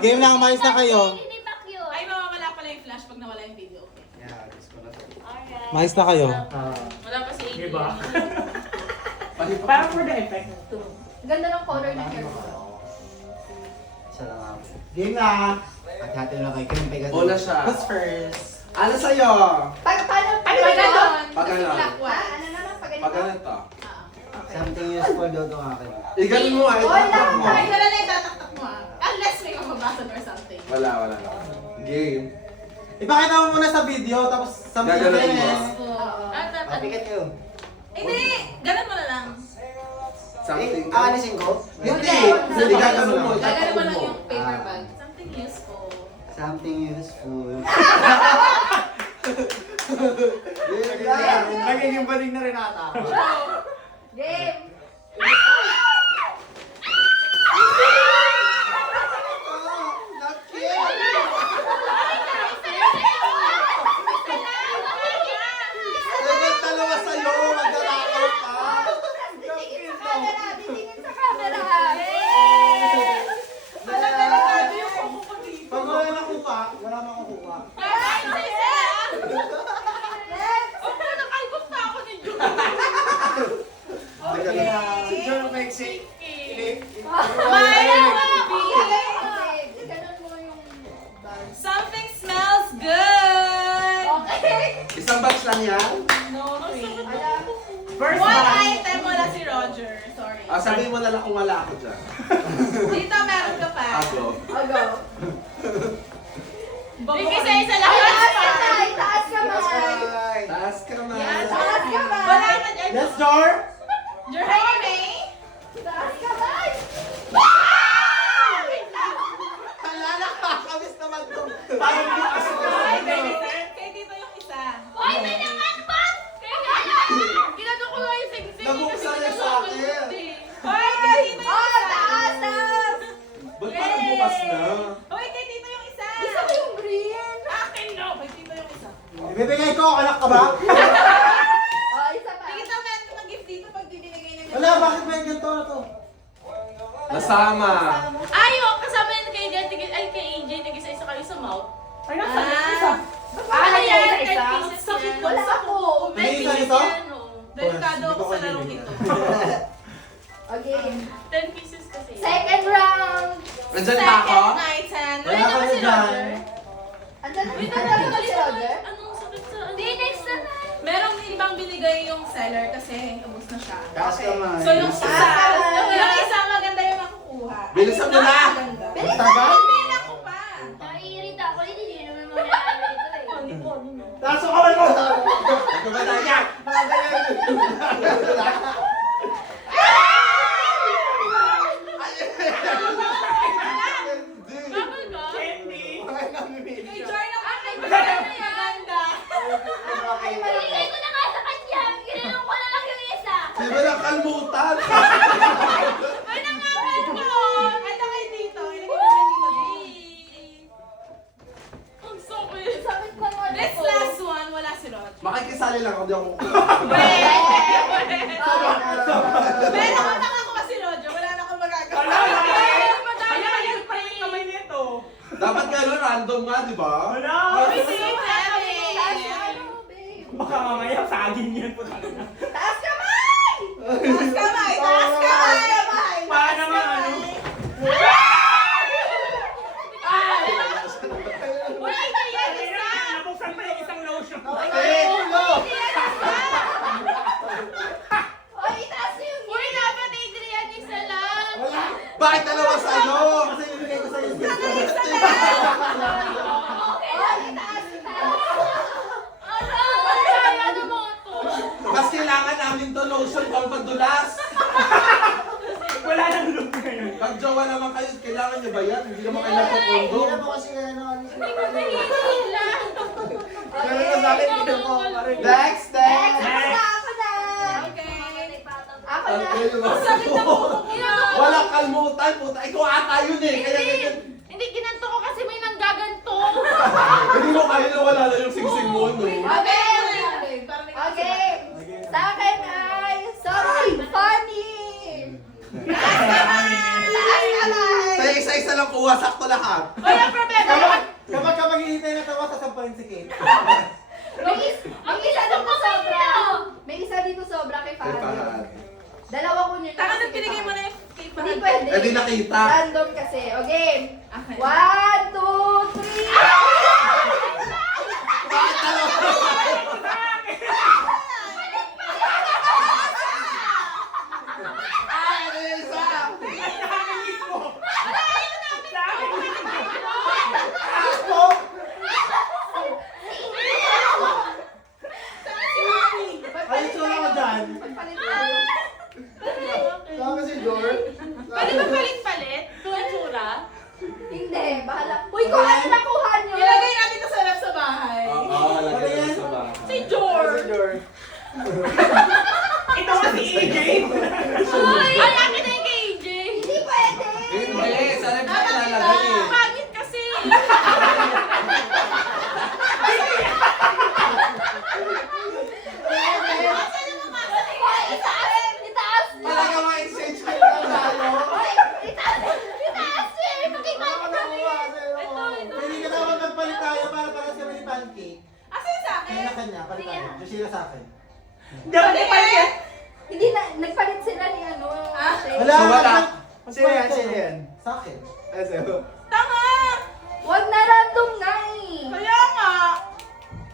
Game lang, umayos na kayo. Ay, mawawala pala yung flash pag nawala yung video. Yeah, gusto ko na to. Alright. Umayos na kayo. Wala pa si Amy. Diba? Parang for the effect. Ganda ng color ng hair ko. Isa lang ako. Game na. At hati na kay Kim Pegasus. Bola siya. Who's first? Ano sa'yo? Paano Pag ganon. Pag ganon. Clockwise. Ano naman? Pag Pag ganito? ganito. Something useful daw itong akin. Iganon mo ay Wala. tatak mo. Ay, wala na yung tataktak mo ah. Unless may mababasa or something. Wala. Game. Ipakita mo muna sa video, tapos sa Gaganon mo. Yes. Papikat yun. Hindi! Ganon mo na lang. Something. Aalisin ko? Hindi. Hindi. Hindi gaganon mo. Gaganon mo lang Itatakbo yung paper Ah. bag. Something useful. Something useful. Nagiging baling na rin ata. Game! Dapat dalawa sa'yo. Maglalakaw ka. Titingin sa camera! Titingin sa camera! Wala delikado yung kuko ko dito. Pag wala nakuha, wala makukuha. Ay, sisi! Huwag mo nakalbog na ako ninyo. Si John Mexi. Maya, Ganon mo yung bag. something smells good! Okay! Isang batch lang yan. No, First One batch. item wala si Roger. Sorry. Sabihin mo na lang kung wala ako dyan. Dito meron ka pa. Ako. I'll go. Bigay isa-isa lang. Taas kamay! Taas kamay! Taas ka man. Yan. Taas kamay! Wala ka dyan. Yes, Jor! Jaime! Taas kamay! Hala, nakakamiss naman to. Parang bukas ko. Ay, baby. Kay dito yung isa. Hoy, may nakanbag! Ginano ko lang yung sing-sing. Nabuksan niya sa akin. Hoy, kay dito yung Oh, isa. taas! Taas! Ba't parang bukas na? Hoy, kay dito yung isa. Gusto ko yung green! Akin no. Kay dito yung isa. Ibibigay ko, anak ka ba? Oh, isa pa. Sige, meron ka mag-gift dito pag binigay na Wala, bakit may ganito na to? Nasama. Ayo, kasama yan kay Jen. Ay, kay AJ. Nag-isa-isa kayo sa mouth. Ay, nasa isa. Ano yan? Isa-isa? 10 pieces Sakit yan. wala ako. May May isa pieces nito? yan, oh. Delikado Hindi ako ko sa kayo larong bibigyan. ito. Okay. 10 pieces kasi. Second round! Nandyan pa ako? Second item. Wala Wala ka naman na si dyan. Roger. Andiyan na Wait, ba si Roger? Anong sakit sa ano? Di, next na na. Merong ibang binigay yung seller kasi ubos na siya. Taas kamay. So yung isa, yung isa maganda yung makukuha. Bilisan mo na! Maganda. Tagal? Pila ko pa. Naiirita ako. Hindi naman mo nalaman ito eh. Taso ka mo! Ikaw ba tayo? Bawal ba? Candy. Kay Joy na kay maganda. Ay, maligay ko na nga sa kanya. Ginanong ko na lang yung isa. Di ba nakalmutan? Ay, nangangal ko! Ito kayo dito. Ilagay mo dyan dito. Ang sakit. Sakit pa nga This ako. last one, wala si Rod. Makikisali lang ako, di ako kukuha. Pero kung nakakuha si Roger, wala na akong magagawa. Wala, wala. Madami Kaya na yung pa yung kamay nito. Dapat gano'n, random nga, di ba? Wala. Uy, si Mary! Ano, babe? Baka mamaya saging yan po talaga. Taas kamay! Taas kamay! Taas kamay! Para naman ano. Uy, ito yan isa! Nabuksan pa yung isang lotion. Hoy, itaas niyo yung Uy, dapat Adrian isa lang! Bakit dalawa sa'yo? Kasi ibibigay ko sa'yo. Hoy, itaas, itaas! Ano mo ito? Mas kailangan namin to lotion pang padulas. Wala nang look ngayon. Pag jowa naman kayo, kailangan nyo ba yan? Hindi naman kayo nagpo-condo. Hindi na mo kasi ano. Hindi ko nahihila. Ganun na sa akin, hindi mo pa rin. Next, next! Ako na! Okay. Ako na! Ang sakit na po. Walang kalmutan, puta. Ikaw ata yun eh. Kaya ganyan. Hindi, ginanto ko kasi may nanggaganto. Hindi mo kaya na wala na yung singsing mo, no? Okay! Okay! Sa akin ay something funny! Taas kamay! Sa isa-isa lang kuha, sakto lahat. Wala problema. Kapag ka maghihintay na tawa, sasampahin si Kate. May isa dito sobra. May isa dito sobra kay Kay Fahad. Fahad. Dalawa ko nyo. Taka nang pinigay mo na yung kay Hindi Fahad. pwede. Eh di nakita. Random kasi. O game. Okay. 1, 2, 3. Ay, ano yung isa? Ay, tsura ko dyan. Magpalit tayo. Tama si George. Pwede ba palit-palit? Tuwan tsura? Hindi. Bahala. Uy, kung ano nakuha nyo. Ilagay natin ito sa lab sa bahay. Oo, lagay mo sa bahay. Si George. George. Ito nga si AJ. Ay, akin na yung kay AJ. Hindi pwede. Hindi, saan pa Dapat ilalagay eh? Pangit kasi. Hoy, itaas. Itaas nyo. Talaga ma-exchange kayo ng lalo. Hoy, itaas. Itaas nyo. Ipakita nyo kami. Pwede ka naman magpalit tayo para sa may pancake. Asa yung sa akin? Kanya-kanya, palit tayo. Joshira sa akin. Dapat ipalit. Hindi na, nagpalit sila ni ano. Shay. Wala, So, wala. Sino yan? Sino yan? Sa akin. Ay, sa'yo. Tanga! Wag na random na eh. Kaya nga.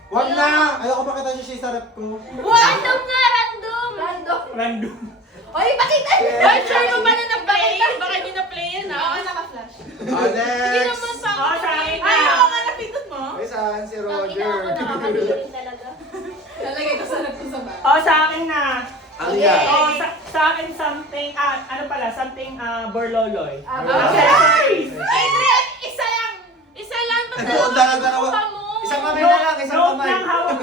Wag na! Ayoko makita Joshira sa rep ko. Random nga, random. Random. Random. Oy, pakita nyo. Ay, sure mo ba na na-play? Baka hindi na-play yan ah. Baka naka-flash. Oh, Sige next! naman sa Oh, sa akin na. Ay, oo nga, napindot mo. May saan si Ang ina ko Roger. nakakabiling talaga. Lalagay ko sa lab ko sa bahay. Oh, sa akin na. Ano Okay. yan? Oh, sa akin something, ano pala, something borloloy. Okay. Adrian, isa lang. Isa lang. Ba't Ito, dalawa. pa mo? Isang kamay na lang, isang Note kamay. lang hawak.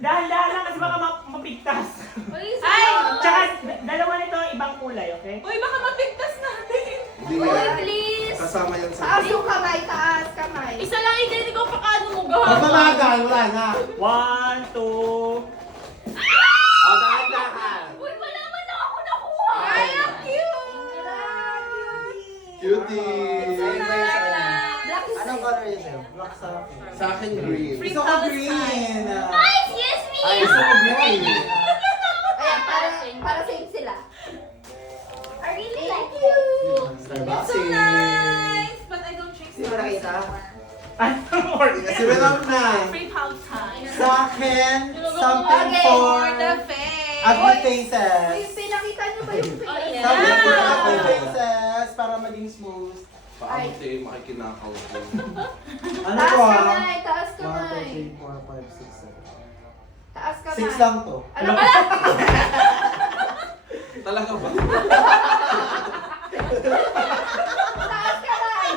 Dahan-dahan lang kasi baka mapigtas. Uy, Ay! Tsaka, dalawa nito, ibang kulay, okay? Uy, baka mapigtas natin. Hindi Uy, yan. please. Kasama yan sa... Taas yung kamay, taas kamay. Isa lang, hindi ko pa kaano mo Pag gawin. mamagal, wala na. 1, 2. Oh, dahan-dahan. Uy, wala man na ako nakuha. Ay, ang cute. Cutie! Black is Anong color yun sa'yo? Black sa akin. Sa akin, green. Free Gusto ko green. Nice, yes me. Ay, gusto ko green. Ayan, para safe sila. I really like you. It's so nice. But I don't drink Hindi mo nakita? Ano or Kasi meron na. free pal time. Sa akin, something Okay. For for the face. ugly Uy, faces. pinakita nyo ba yung Oh, yeah. Something for Yeah. ugly faces para maging smooth. Paano tayo makikinakaw ko? Ano Taas ko ah? kamay, taas 1, kamay. 2, 3, 4, 5, 6, 7. Taas kamay. 6 lang to. Ano pala? Talaga ba? Taas kamay.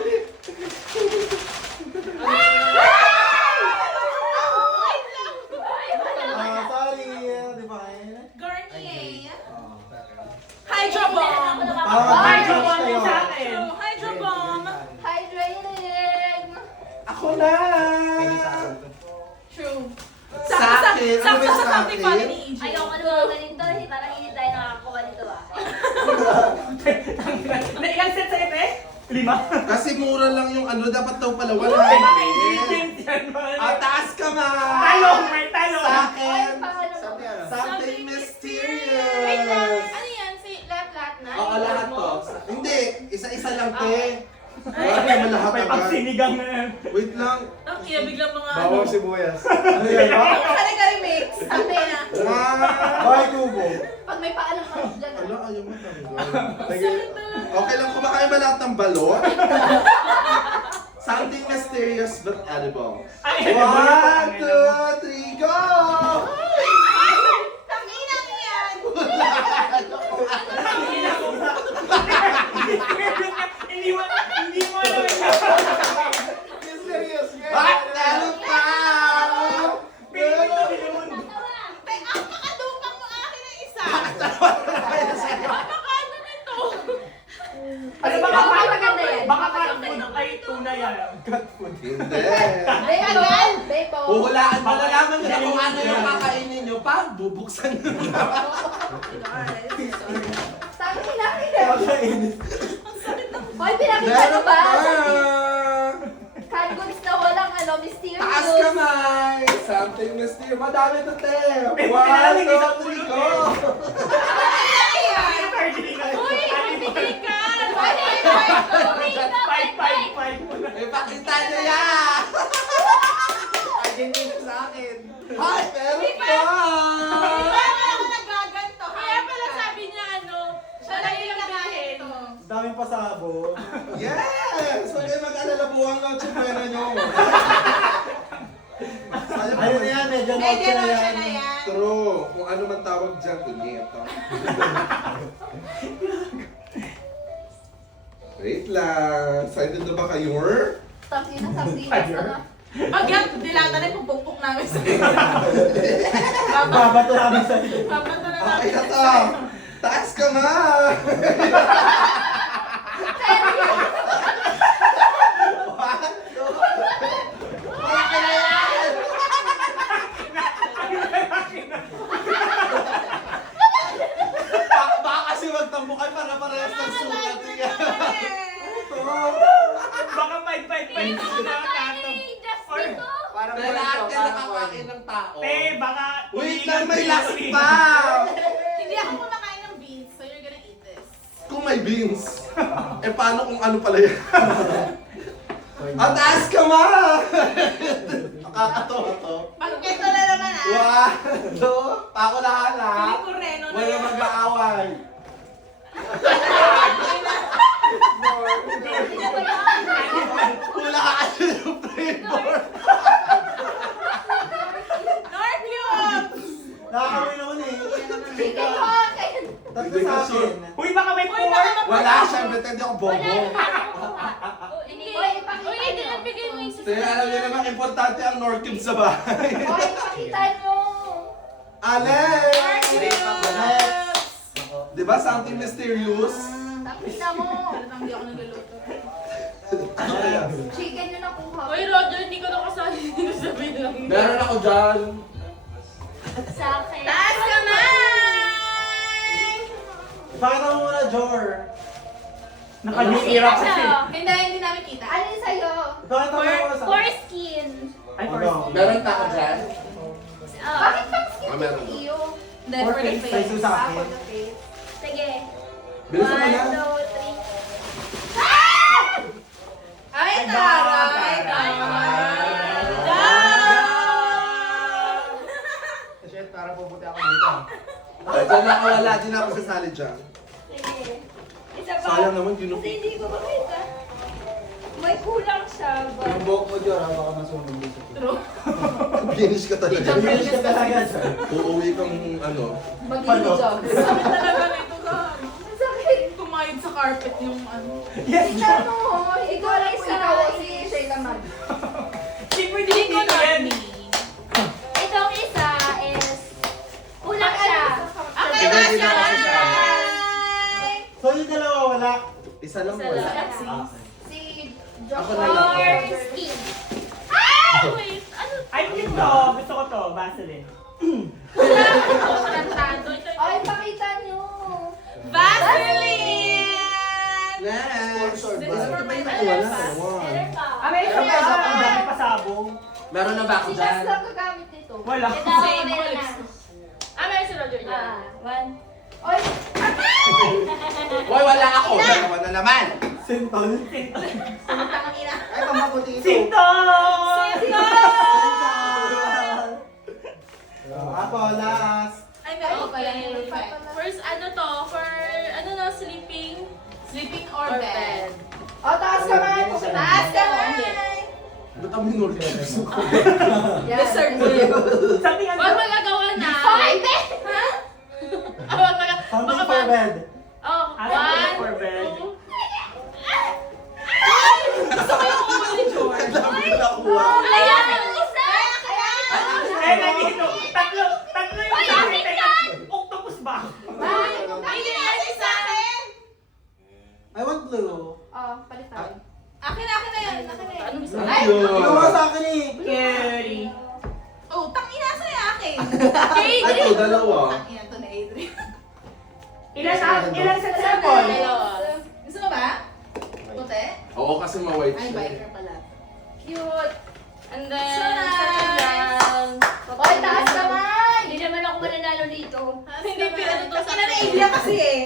Sorry, divine. Garnier. Oh. Hydro Bomb. Ay, joke din sa akin. Hydro Bomb. Hydrating. Ako na! True. Sa akin, ano ba Sakto sa sa something pala akin? ni EJ. Ayaw ko naman ganito. Parang hindi tayo nakakakuha nito ah. Na ilang set sa ito eh? 5? Kasi mura lang yung ano, dapat daw pala Bakit 100. ingredients yan? Ah, taas ka ma! Talong, may talong. Sa Ay, akin, paano? Something ano? something Wait lang. mysterious. Ano yan? Si lahat na? Oo, lahat to. Hindi, isa-isa lang te. Ay. Bakit mo lahat May agad? pagsinigang na yan. Wait lang. Ang kaya biglang mga Bawang sibuyas. Ano yan? Kasi ka-remix. Sabi na. Ah! Bye, Kubo. Pag may paalang ka dyan Ala, ah. ayaw mo Okay lang kumakain ba lahat ng balot? Something mysterious but edible. Ay, 1, 2, 3, go! Tangina yan. Hindi mo alam Mysterious nga. Ah, meron pa! Meron! Tay, napakadukang mo akin ng isa. Napakano nito. Ano ba Baka ka? maganda yan. Baka cat food ay tuna yan. Hindi. Bacon. Bacon. Huhulaan mo na lamang nila kung ano yung kakainin nyo pa, bubuksan nyo na. Sabi namin eh. Hoy, pinakita Meron mo ba? pa! Categories na walang mysterious. Taas kamay! Something mysterious. Madami to, te! May 1, pinalaling 2, isang 3, pulo, go! Uy, bibigay ka! Five. Ipakita niyo yan! Argentina sa akin. Ay, meron pa! Ako nagaganto. Kaya pala sabi niya siya lang yung nagaganto. Daming pasabo. Yes! Huwag kayo mag-alala, buwang noche pera nyo. Ayun na yan, medyo noche na yan. True. Kung ano man tawag dyan, kunyeta. Wait lang. Excited na ba kayo? Tangina, sardinas na nga. Pag yan, dilata na yung pupukpuk namin sa Babato namin sa iyo. Papunta na Okay namin na to. Taas ka na! Malaki na yan! Baka kasi magtambukan para parehas ng sukat. Baka 5 na nakatap. Parang Dahil lahat ka nakakain ng tao. Te, baka... Wait lang, may last pa! Hindi ako kumakain ng beans, so you're gonna eat this. Kung may beans, eh paano kung ano pala yan? Ang taas ka ma! Nakakatawa to. Pagkito na naman One, two, ako lahat ha. Pili ko reno na Wala yan. mag-aaway. Wala ka kasi yung flavor. Norcubes! Nakakawin naman eh. Sige ko, akin. Tatlo sa akin. Uy, baka may Uy, 4. Wala, syempre hindi ako bobo. Uy, ipakita nyo. bigay mo yung Kaya alam niyo naman, importante ang Norcube sa bahay. Uy, ipakita nyo. Alex! Norcubes! Di ba something mysterious? Takita mo. Hindi ako nagluluto. Chicken yun nakuha. Uy, Roger, hindi ko nakasali dito sa bilang. Meron ako dyan. Sa akin. Taas kamay! Pakita mo muna, Jor. Nakahihira kasi. Hindi namin kita. Ano yung sa'yo? Pakita mo muna sa Foreskin. Ay, Ano? first. Meron pa ako dyan. Bakit pang skin Ah, meron. yung iyo? Hindi, For for the face, face. face sa Ah, akin. for the face. Sige. Bilisan mo 1, na. 2, 3. Ay, Ay, taray! taray. Shit, parang puputi ako dito. Ay, dyan ako wala. Di na ako sasali dyan. Sige. Isa pa. Sayang naman, Kasi hindi ko makita. May kulang siya ba? Yung buhok mo, Jor, baka masunog dito. True. Finish ka talaga. Finish ka talaga, Jor. Uuwi kang ano. Mag-iwi job. Sakit talaga nito ka. Ang sakit. Kumayod sa carpet yung Yes, Ikaw Jor. mo. Ikaw lang po ikaw si Shayla Mag. Hindi pwede Hindi ko dito na yan. Itong isa is kulang siya. Okay, Sige, last hindi na ako one! So yung dalawa wala. Isa lang Isa wala. lang. Si Ako na lang. Joshua Skin. Wait, ano? Ay, ito. Gusto ko to. Vaseline. Kantado. Ay, pakita nyo. Vaseline! Next! This is for my Wala. lips. One. Ah, may isa Meron pa isa pa. pa. Ang dami pasabong. Meron na ba ako Si dyan? Jess lang gagamit nito. Wala. Ito, Same meron na. lips. Meron si Roger dyan. 1. Oy, Hoy, wala ako. Dalawa na naman. Sintol. Tangang ina. Ay, pamaputi ito. Sinto! Ako, last. Ay, meron pala Okay. yung First, ano to? For, ano na, sleeping? Sleeping or bed? o taas ka man. Taas kamay! Ba't ang minulti? Deserve mo yun. Something ang... Huwag magagawa na. Okay, Ben. Ha? Huwag magagawa. Something for bed. Oh, Ah, something one, for bed. two. Ay! Gusto ko yung ulo ni George. Dami ko nakuha. Ayan! Isa! Eh, nandito. Tatlo yung Ay, sa akin. akin Teka, yan! octopus ba? Ay, hindi yan sa akin! I want blue. Oh, palitan. Akin na yan. Akin na yan. Ano gusto mo? Thank you. Ginawa sa akin eh. Cutie. Oh, tangina sa akin. Ay, ito, dalawa. Tangina to na Adrian. Ilan set sample? Dalawa. Gusto mo ba? Puti? Oo, kasi ma-white Ay, siya. biker pala. Cute. And then, So nice. second round. Hoy, taas naman! Hindi naman ako mananalo dito. Hindi pinano to sa Kinanaibla kasi eh.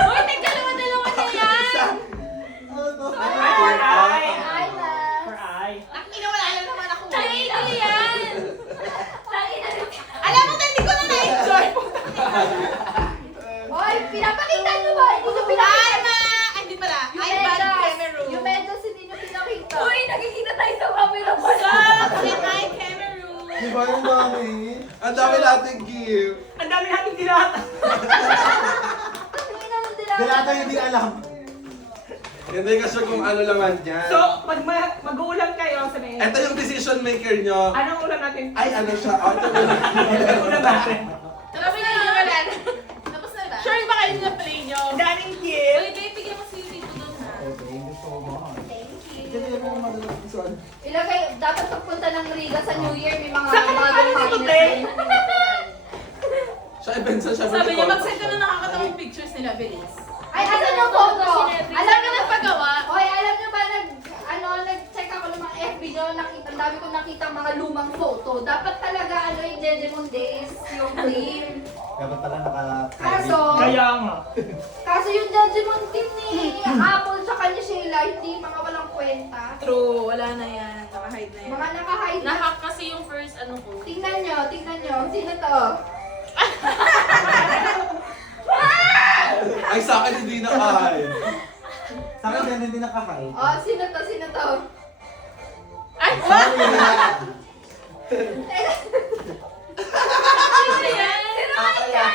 Uy, nagdalawa-dalawa na yan. Ano to? For eye. Ay na. For eye. Nakinawala na naman ako. Tangina Ano yan? Tangina. Alam mo, hindi ko na na-enjoy. Hoy, pinapakita nyo ba? Hindi nyo pinakita. Ay, hindi pala. Yung Ay, bad medyas. Cameroon. Yung medyas hindi nyo pinakita. Uy, nagkikita tayo sa camera pa. Stop! Ay, Cameroon. Di ba yung dami? Ang dami nating gift. Ang dami natin dinata. Tangina mo sila. Dalata hindi alam. Hindi ka sure kung ano laman yan. So, pag mag-uulam kayo, sabihin, Ito yung decision maker nyo. anong ulam natin? Ay, ano siya? Oh, ito na. Anong ulam natin? Grabe na yung wala na. Tapos na ba? Sure ba kayo na play nyo? Ang daming gift. Uy, babe, bigyan mo si dito doon ha. Thank you so much. Thank you. Kasi hindi mo madalas isuan. Ilagay, dapat pagpunta ng Riga sa New Year, may mga Saan ka bagong nakaano dito, finest te? din. Siya, Benson, siya. Sabi niya, mag-send ka na nakakatawang pictures nila, bilis. Ay, asan yung photo? Alam ka na paggawa. Hoy, alam nyo ba, nag-check ako ng mga FB nyo, ang dami kong nakita mga lumang photo. Dapat talaga, yung Jejemon Days, yung team. Dapat pala naka... Kaya nga. Kaso yung Jejemon team ni Apple tsaka ni Sheila, hindi mga walang kwenta. True, wala na yan. Naka-hide na yan. Mga naka-hide na. Nahack kasi yung first ano ko. Tingnan nyo. Sino to? Ay, sa akin hindi na kahit. Sa akin yan, hindi nakakain. Oh, sino to? Ay, Sorry. Ano yan?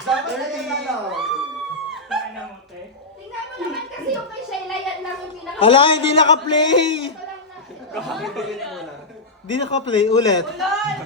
Dapat na yung ano. Ano mo, te? Tingnan mo naman kasi yung kay Sheila, yan lang yung pinaka... Hala, hindi naka-play! Ito lang na. Hindi naka-play ulit. Ulol!